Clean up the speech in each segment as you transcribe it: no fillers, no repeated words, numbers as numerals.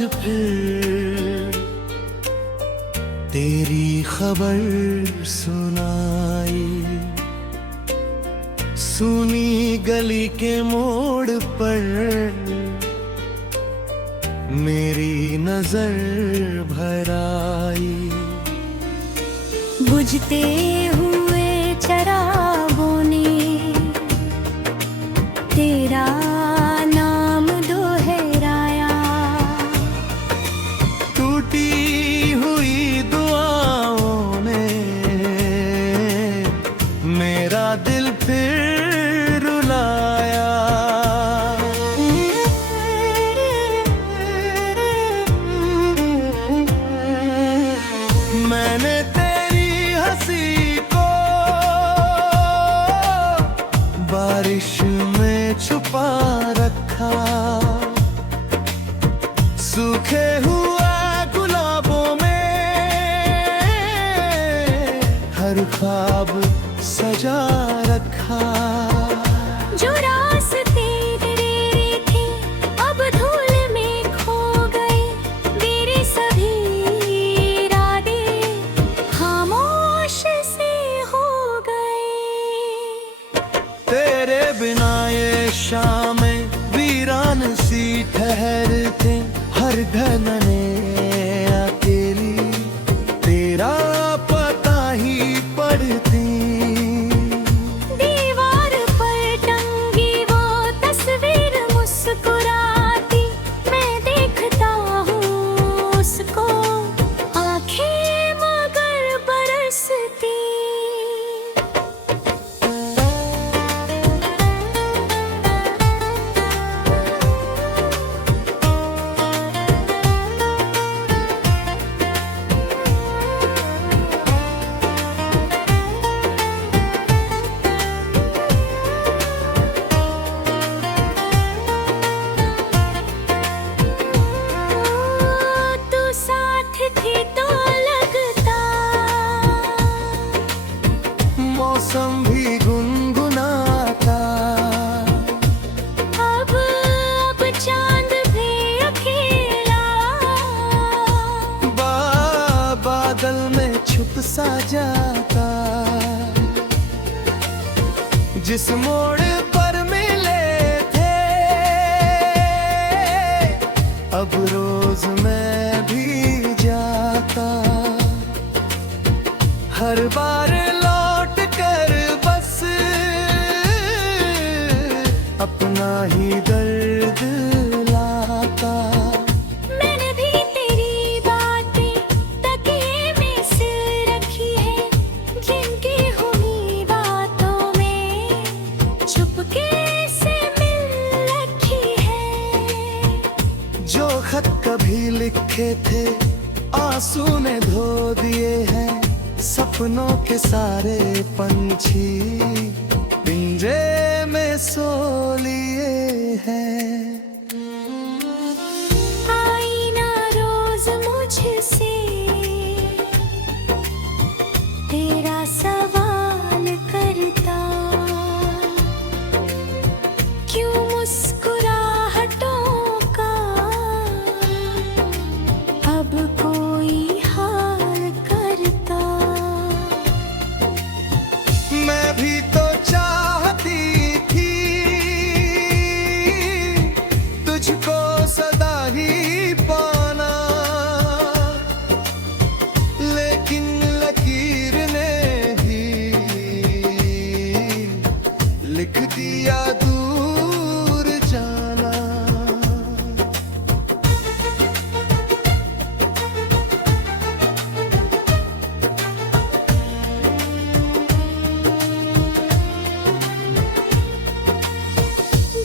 आज फिर तेरी खबर सुनाई। सुनी गली के मोड़ पर मेरी नजर भर आई। बुझते हुए चरागों ने तेरा नाम दोहराया। टूटी हुई दुआओं ने मेरा दिल फिर रुलाया। मैंने तेरी हंसी को बारिश में छुपा रखा। सूखे हुए गुलाबों में हर ख्वाब सजा रखा। जो रास्ते तेरे थे अब धूल में खो गए। तेरे सभी इरादे खामोश से हो गए। तेरे बिना ये शामें वीरान सी ठहरते। हर घनने अकेली तेरा पता ही पढ़ती। दीवार पर टंगी वो तस्वीर मुस्कुराती। मैं देखता हूँ उसको आंखें मगर बरसती। तू साथ थी तो लगता मौसम भी गुनगुनाता। अब चांद भी अकेला बादल में छुप सा जाता। जिस मोड़ पर मिले थे अब रोज मैं भी जाता। हर बार लौट कर बस अपना ही दर्द लाता। मैंने भी तेरी बातें तकिए में सिर रखी है। जिनकी हुई बातों में चुपके से मिल रखी है। जो खत कभी लिखे थे आंसू ने धो दिए हैं। सपनों के सारे पंछी पिंजरे में सो लिए हैं। आईना रोज मुझसे तेरा सवाल करता। क्यों मुस्कुराहटों का अब कोई हाल करता। मैं भी तो चाहती थी तुझको सदा ही पाना। लेकिन लकीर ने ही लिख दिया दूर जाना।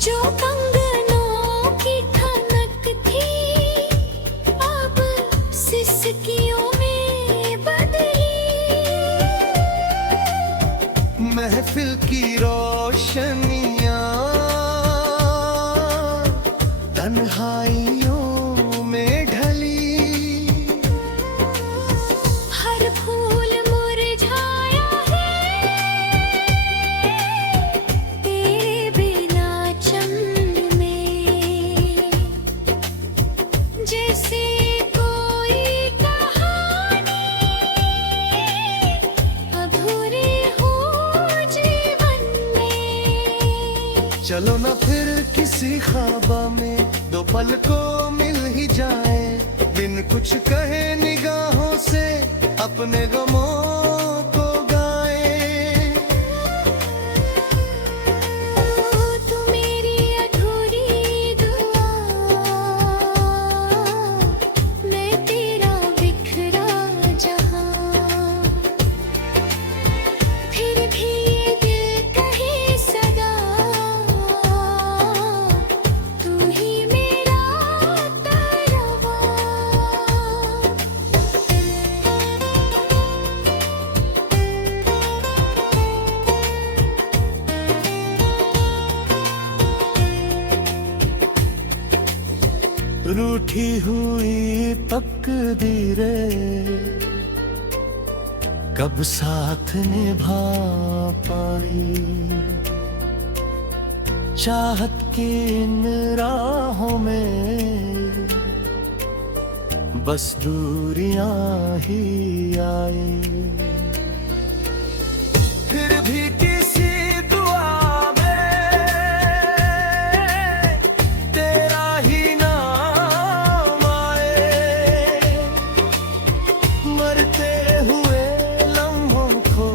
जो कंगनों की खनक थी अब सिसकियों में बदली। महफिल की रोशनियां तन्हाइयों में ढली। हर फूल मुरझाया है तेरे बिना चमन में। जैसे चलो ना फिर किसी ख्वाबा में दो पल को मिल ही जाए, बिन कुछ कहे निगाहों से अपने गमों को गाए। तू मेरी अधूरी दुआ, मैं तेरा बिखरा जहां, फिर भी ये दिल कहे सदा, तू ही मेरा तरवा। रूठी हुई तकदीरें कब साथ निभा पाई, चाहत की इन राहों में बस दूरियां ही आई। फिर भी किसी दुआ में तेरा ही नाम आए, मरते हुए लम्हों को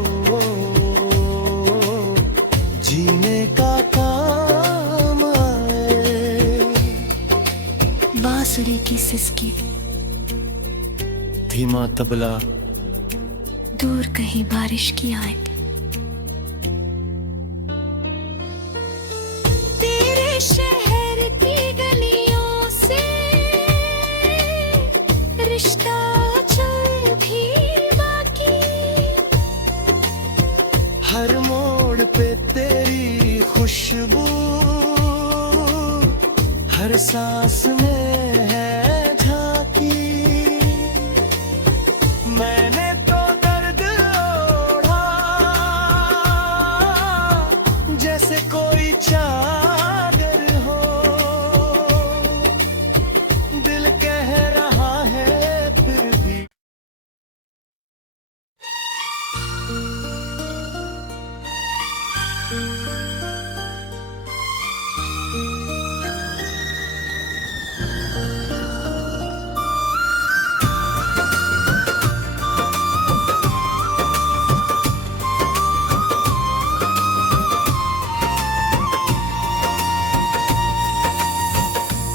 जीने का काम आए। बांसुरी की सिसकी, धीमा तबला, दूर कहीं बारिश की आए, तेरे शहर की गलियों से रिश्ता चल भी बाकी। हर मोड़ पे तेरी खुशबू, हर सांस में है झांकी। मैंने तो दर्द ओढ़ा जैसे कोई चादर हो, दिल कह रहा है फिर भी।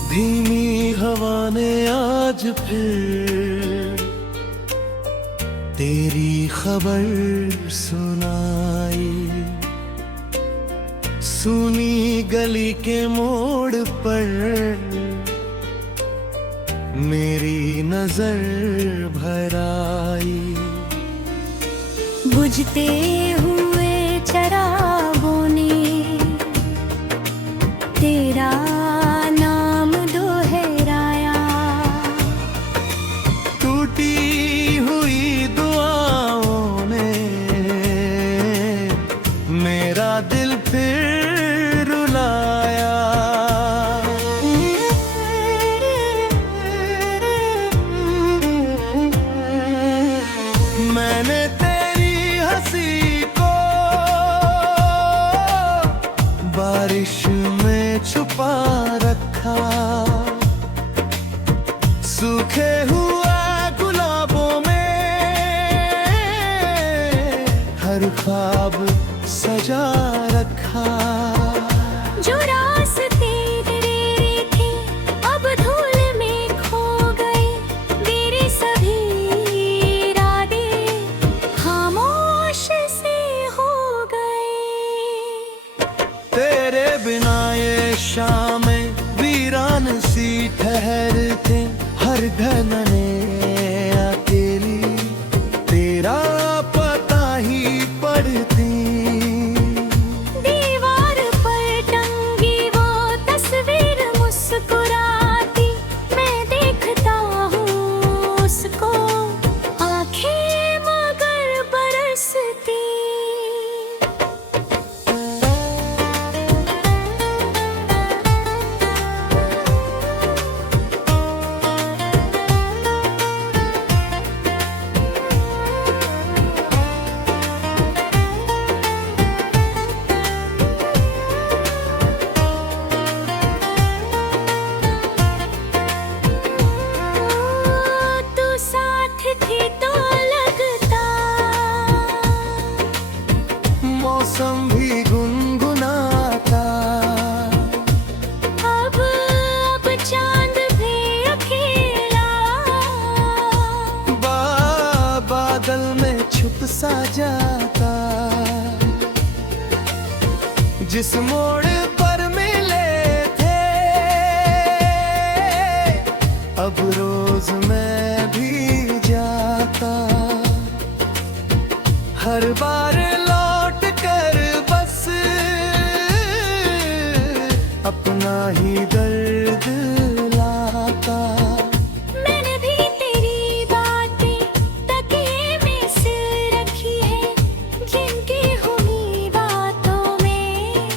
धीमी हवा ने आज फिर तेरी खबर सुनाई, सुनी गली के मोड़ पर मेरी नजर भर आई। बुझते हुए चरागों ने तेरा नाम दोहराया, टूटी हुई दुआओं ने मेरा दिल फिर रुलाया। मैंने तेरी हंसी को बारिश में छुपा रखा, सूखे हुए गुलाबों में हर ख्वाब सजा रखा। जो रास्ते तेरे थे अब धूल में खो गए, तेरे सभी इरादे खामोश से हो गए। तेरे बिना ये शाम सा जाता। जिस मोड़ पर मिले थे अब रोज मैं भी जाता। हर बार लौट कर बस अपना ही दर्द लाता। मैंने भी तेरी बातें तकिए में सिर रखी है, जिनकी हुई बातों में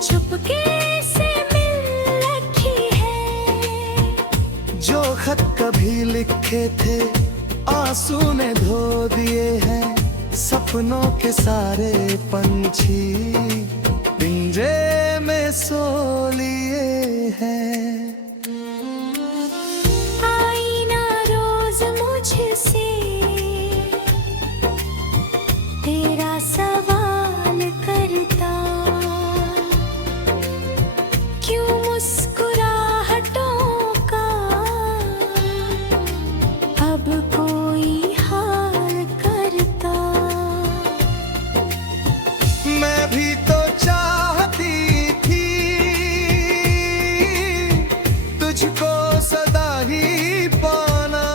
चुपके से मिल रखी है। जो खत कभी लिखे थे आंसू ने धो दिए हैं। सपनों के सारे पंछी पिंजरे में सो लिए हैं। आईना रोज मुझसे तेरा सवाल करता, क्यों मुस्कुराहटों का अब कोई हाल करता। मैं भी तो चाहती थी तुझको सदा ही पाना,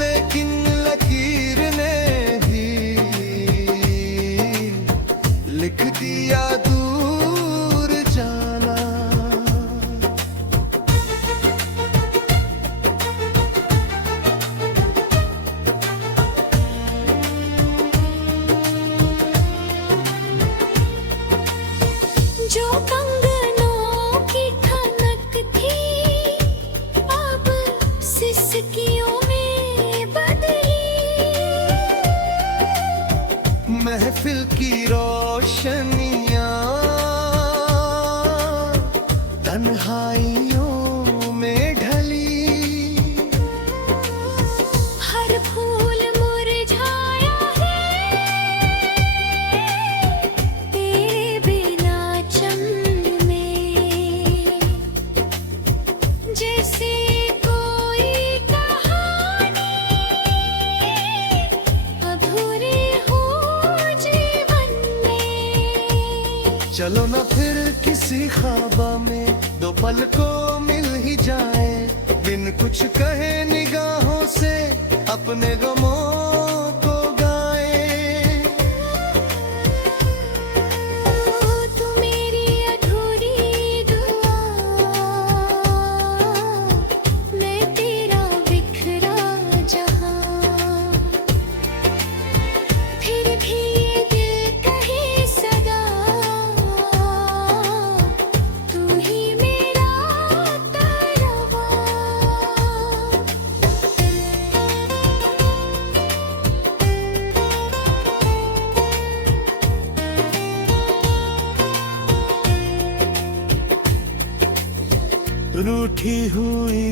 लेकिन लकीर ने ही लिख दिया दूर जाना। जो कंगनों की खनक थी अब सिसकियों में बदली। महफिल की रोशनियां तन्हाइयों में ढली। हर फूल मुरझाया है तेरे बिना चमन में, जैसे कोई कहानी अधूरी हो जीवन में। चलो ना फिर किसी ख्वाबा में दो पल को मिल ही जाए। बिन कुछ कहे निगाहों से अपने गमों को गाए। तू मेरी अधूरी दुआ, मैं तेरा बिखरा जहां। फिर भी ये दिल कहे सदा तू ही मेरा तरवा। रूठी हुई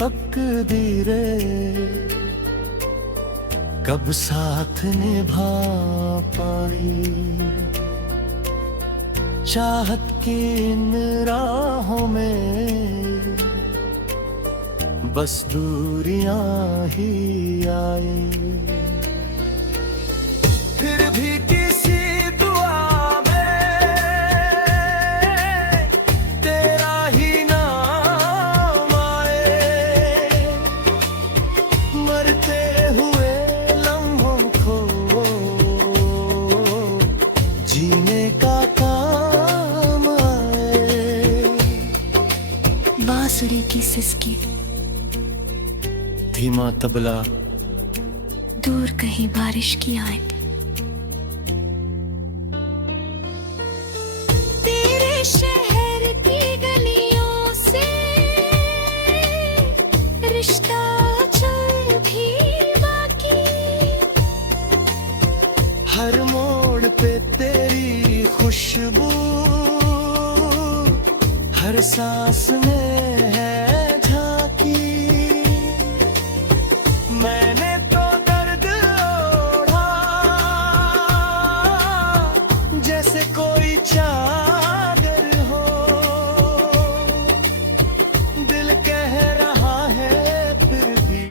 तकदीरें कब साथ निभा पाई। चाहत की इन राहों में बस दूरियां ही आई। फिर भी किसी दुआ में तेरा ही नाम आए। मरते हुए लम्हों को जीने का काम आए। बांसुरी की सिसकी धीमा तबला दूर कहीं बारिश की आए। तेरे शहर की गलियों से रिश्ता चल भी बाकी। हर मोड़ पे तेरी खुशबू हर सांस में है झांकी। मैंने तो दर्द ओढ़ा जैसे कोई चादर हो। दिल कह रहा है फिर भी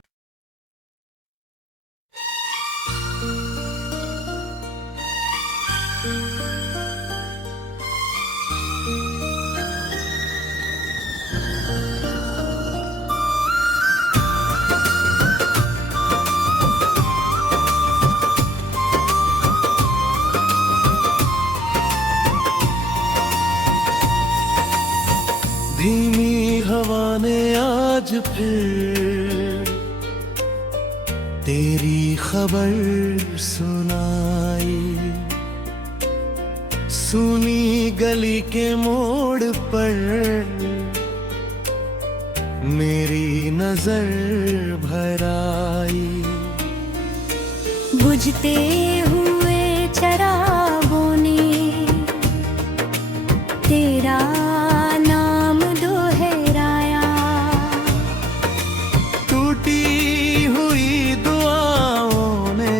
आज फिर तेरी खबर सुनाई। सुनी गली के मोड़ पर मेरी नजर भर आई। बुझते हुए चरागों ने तेरा नाम दोहराया। टूटी हुई दुआओं ने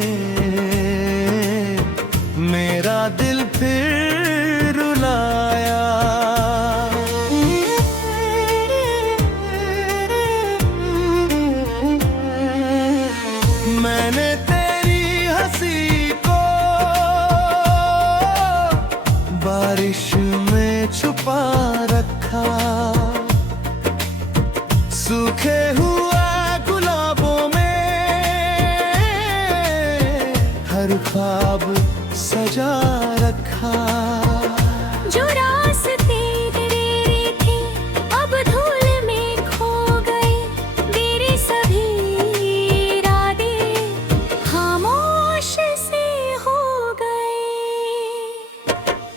मेरा दिल फिर रुलाया। मैंने तेरी हंसी को बारिश में छुपा रखा। सूखे हुए गुलाबों में हर ख्वाब सजा रखा। जो रास्ते तेरे थे अब धूल में खो गए। तेरे सभी इरादे खामोश से हो गए।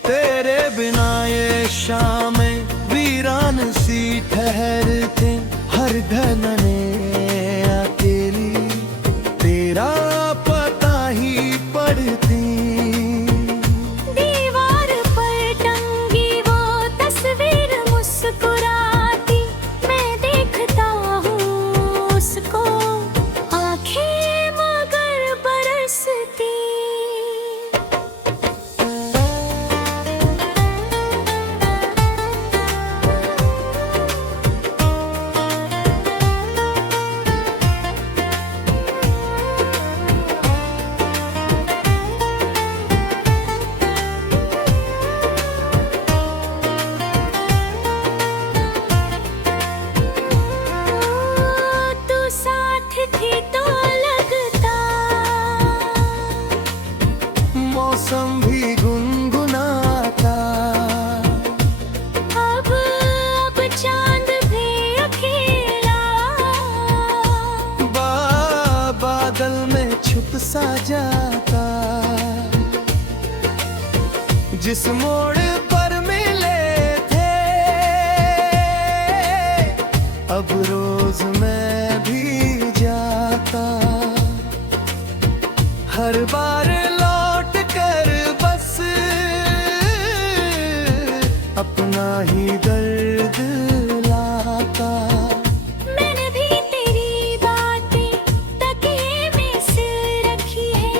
तेरे बिना ये शामें वीरान सी ठहरते। हर घन में अकेली तेरा पता ही पड़ती। दीवार पर टंगी वो तस्वीर मुस्कुराती। मैं देखता हूँ उसको आंखें मगर बरसती। तू साथ थी तो लगता मौसम भी गुनगुनाता। अब चांद भी अकेला बादल में छुप सा जाता। जिस मोड़ पर मिले थे अब रोज मैं भी जाता। हर बार लौट कर बस अपना ही दर्द लाता। मैंने भी तेरी बातें तकिए में सिर रखी है।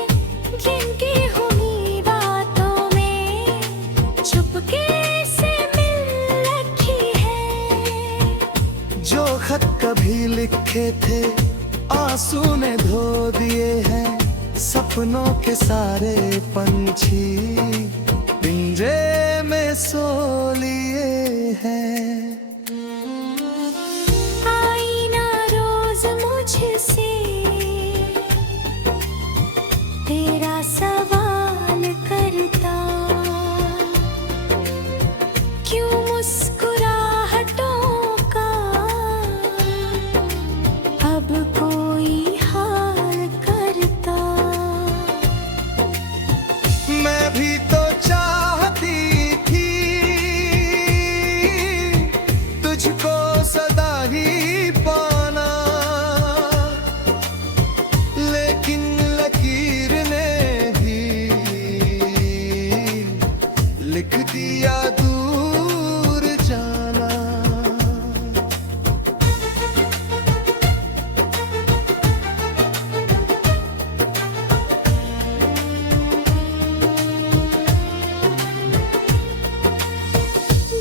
जिनकी हुई बातों में चुपके से मिल रखी है। जो खत कभी लिखे थे आंसू ने धो दिए हैं। सपनों के सारे पंछी पिंजरे में सो लिए हैं। आईना रोज मुझसे तेरा सवाल करता। क्यों मुस्कुराहटों का अब कोई हाल करता। मैं भी तो चाहती थी तुझको सदा ही पाना। लेकिन लकीर ने भी लिख दिया दूर जाना।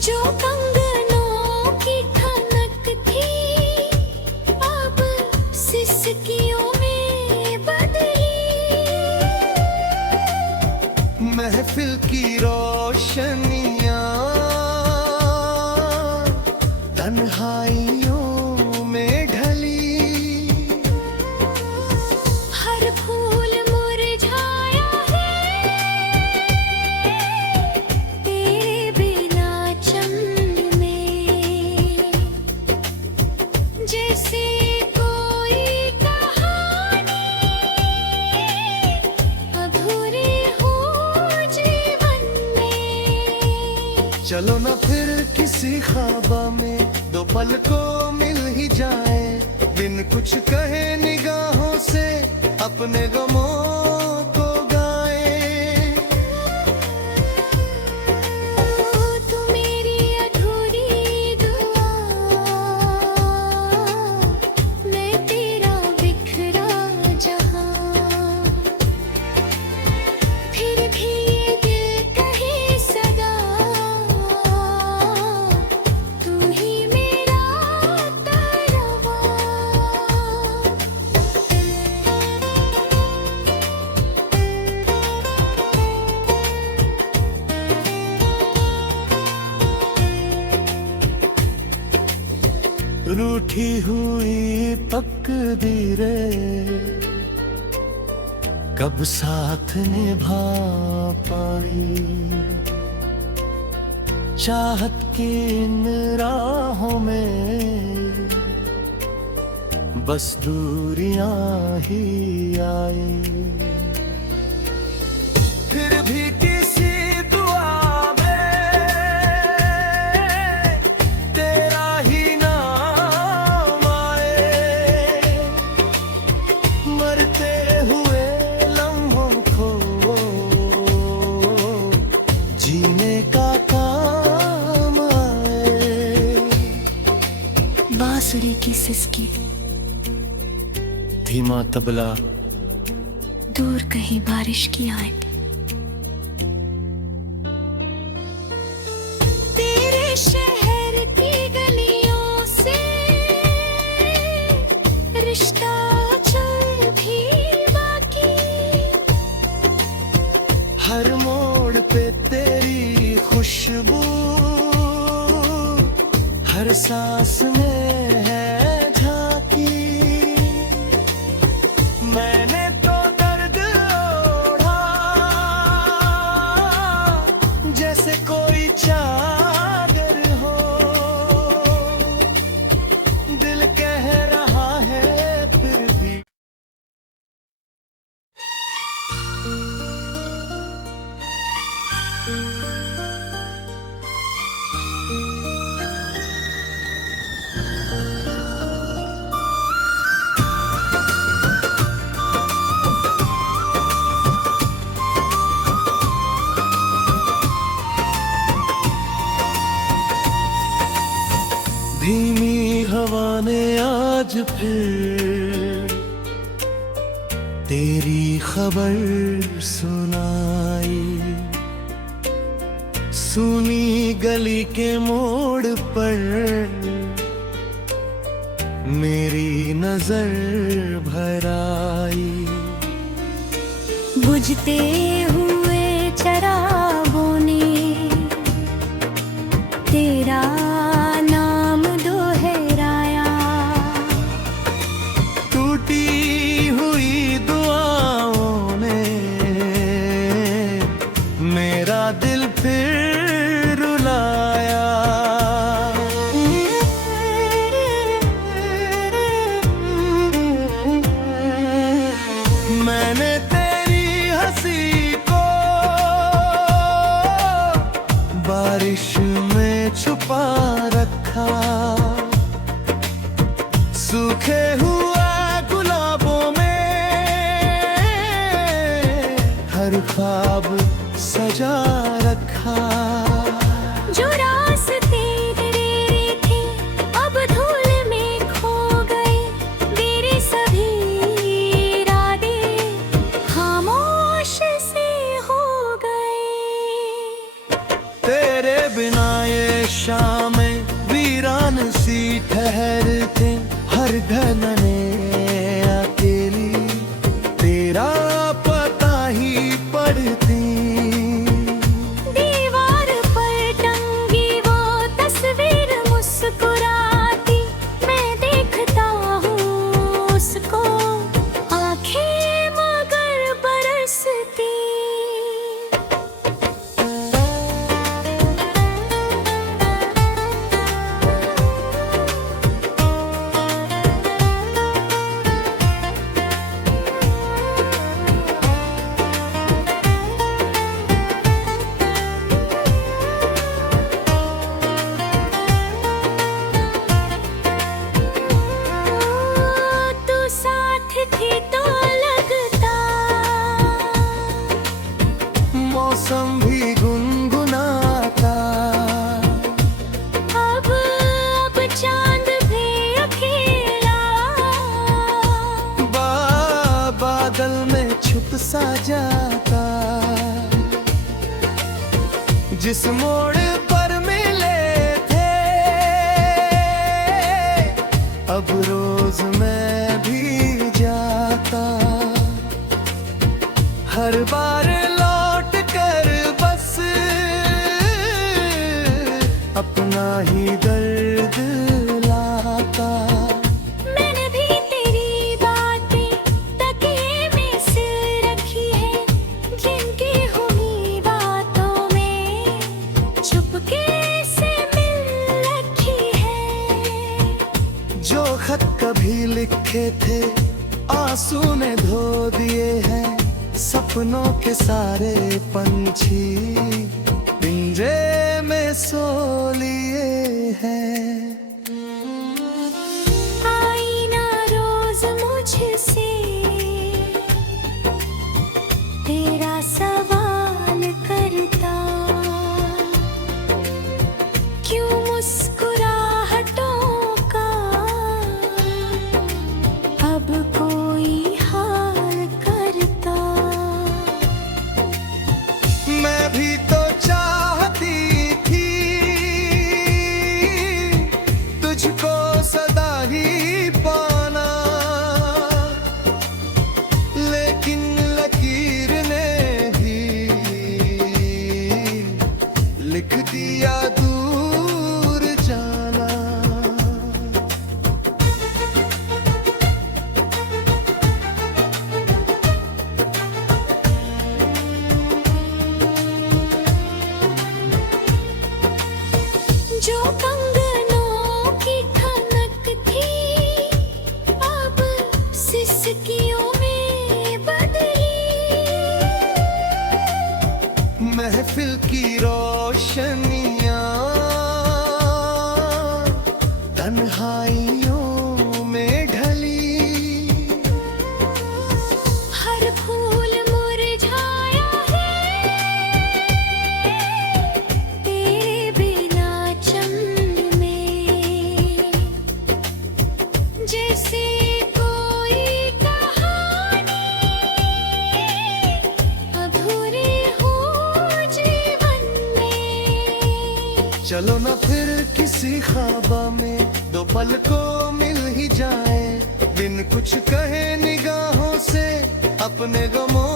जो कंगनों की खनक थी अब सिसकियों में बदली। महफिल की रोशनियां तन्हाइयों में ढली। हर फूल मुरझाया है तेरे बिना चमन में। जैसे चलो ना फिर किसी ख्वाबा में दो पल को मिल ही जाए, बिन कुछ कहे निगाहों से अपने गमों को गाए। तू मेरी अधूरी दुआ, मैं तेरा बिखरा जहां, फिर भी ये दिल कहे सदा, तू ही मेरा तरवा। रूठी हुई तकदीरें कब साथ निभा पाई, चाहत की इन राहों में बस दूरियां ही आई। फिर भी किसी दुआ में तेरा ही नाम आए, मरते हुए लम्हों को जीने का काम आए। बांसुरी की सिसकी, धीमा तबला, दूर कहीं बारिश की आए। तेरे शहर की गलियों से रिश्ता चल भी बाकी, हर मोड़ पे तेरी खुशबू, हर सांस में है झांकी। मैंने तो दर्द ओढ़ा जैसे कोई चादर हो, दिल कह रहा है फिर भी। धीमी हवा ने आज फिर तेरी खबर सुनाई, सुनी गली के मोड़ पर मेरी नजर भर आई। बुझते हुए चरागों ने तेरा नाम दोहराया, टूटी हुई दुआओं ने मेरा दिल फिर रुलाया। मैंने तेरी हंसी को सा जाता। जिस मोड़ पर मिले थे अब रोज मैं भी जाता। हर बार लौट कर बस अपना ही दर्द लाता। मैंने भी तेरी बातें तकिए में सिल रखी है, जिनकी हुई बातों में चुपके से मिल रखी है। जो खत कभी लिखे थे आंसू ने धो दिए हैं, सपनों के सारे पंछी पिंजरे में सो लिए हैं। आईना रोज मुझसे तेरा सवाल करता, क्यों मुस्कुराहटों का अब कोई हाल करता। मैं भी तो चाहती थी तुझको सदा ही पाना, लेकिन लकीर ने ही लिख दिया दूर जाना। जो कंगनों की खनक थी अब सिसकियों में बदली। महफिल की रोशनियां तन्हाइयों में ढली। हर फूल मुरझाया है तेरे बिना चमन में, जैसे कोई कहानी अधूरी हो जीवन में। चलो ना फिर किसी ख्वाबा में दो पल को मिल ही जाए, बिन कुछ कहे निगाहों से अपने गमों